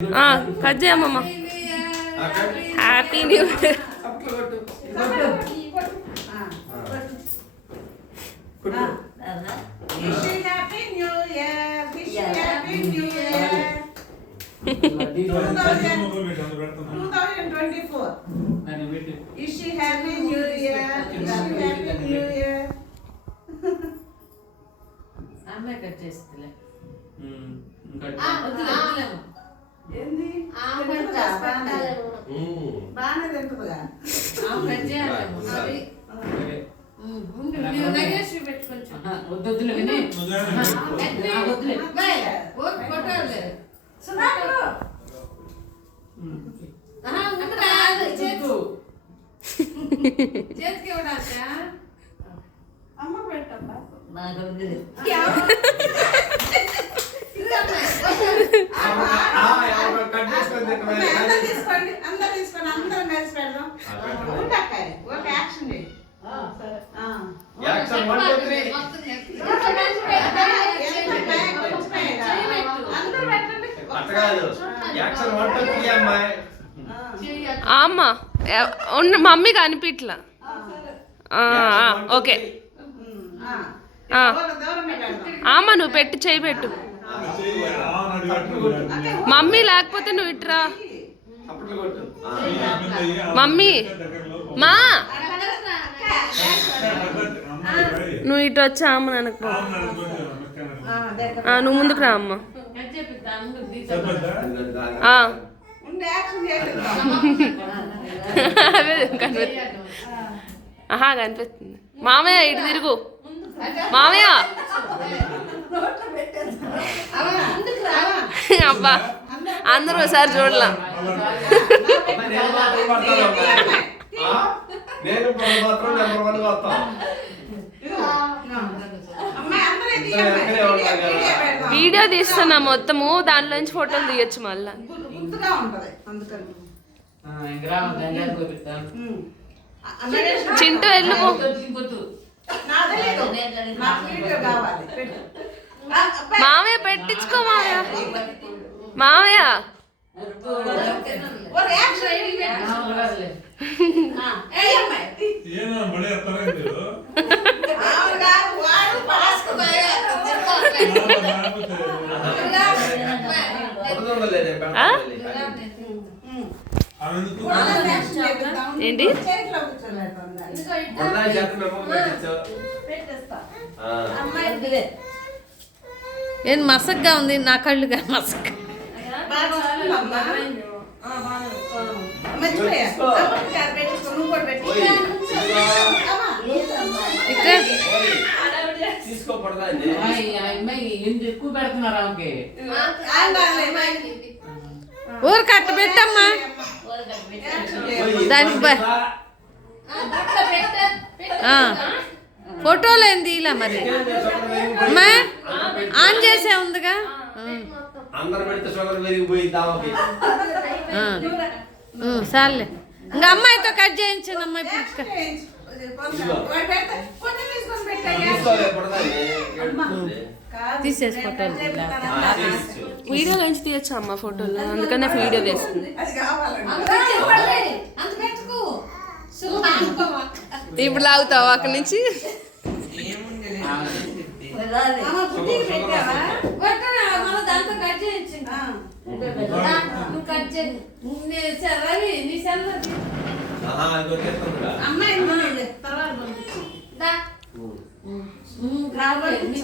Cut చేయమ్మా. Happy new year. Happy new year. Happy new year 2024. Wish you happy new year. Happy new year. అమ్మే cut చేస్తలే. ఏంది? బాగానే తింటుందిగా. Cut చేయాలి. వద్దులే కానీ వద్దులే చేతికి అమ్మ పెట్టమ్మా. నాకు తీసుకోండి, అందరూ తీసుకోండి, అందరం కలిసి పెడదాం. ఒక యాక్షన్ చేయి. అమ్మా మమ్మీ కనిపించలా. ఓకే అమ్మా నువ్వు పెట్టి చేయి పెట్టు. మమ్మీ లేకపోతే నువ్వు ఇట్రా. మమ్మీ మా నువ్వు ఇటు వచ్చా అమ్మ నాకు. నువ్వు ముందుకు రా అమ్మ. అదే కనిపిస్తుంది. మామయ్య ఇటు తిరుగు. మామయ్య అబ్బా అందరూ ఒకసారి చూడలా. వీడియో తీస్తున్నా మొత్తము, దాంట్లోంచి ఫోటోలు తీయచ్చు మళ్ళా. చింటూ వెళ్ళిపో. మామయ్య పెట్టించుకో. మామయ్య ఏంటి ఏం మసగ్గా ఉంది నా కళ్ళుగా. మసక్ ఎక్కువ పెడుతున్నారు ఆమెకి. ఊరు కట్ట పెట్టమ్మా దానికి. ఫోటోలు ఏంది ఇలా మరి అమ్మా ఆన్ చేసే ఉందిగా. సార్లే ఇంకా అమ్మాయితో కట్ చేయించాను. అమ్మాయి తీసేసి ఫోటోలు వీడియో నుంచి తీయచ్చు అమ్మ ఫోటోలు, అందుకనే వీడియో తీస్తుంది. ఇప్పుడు లాగుతావా అక్కడి నుంచి? అమ్మాయి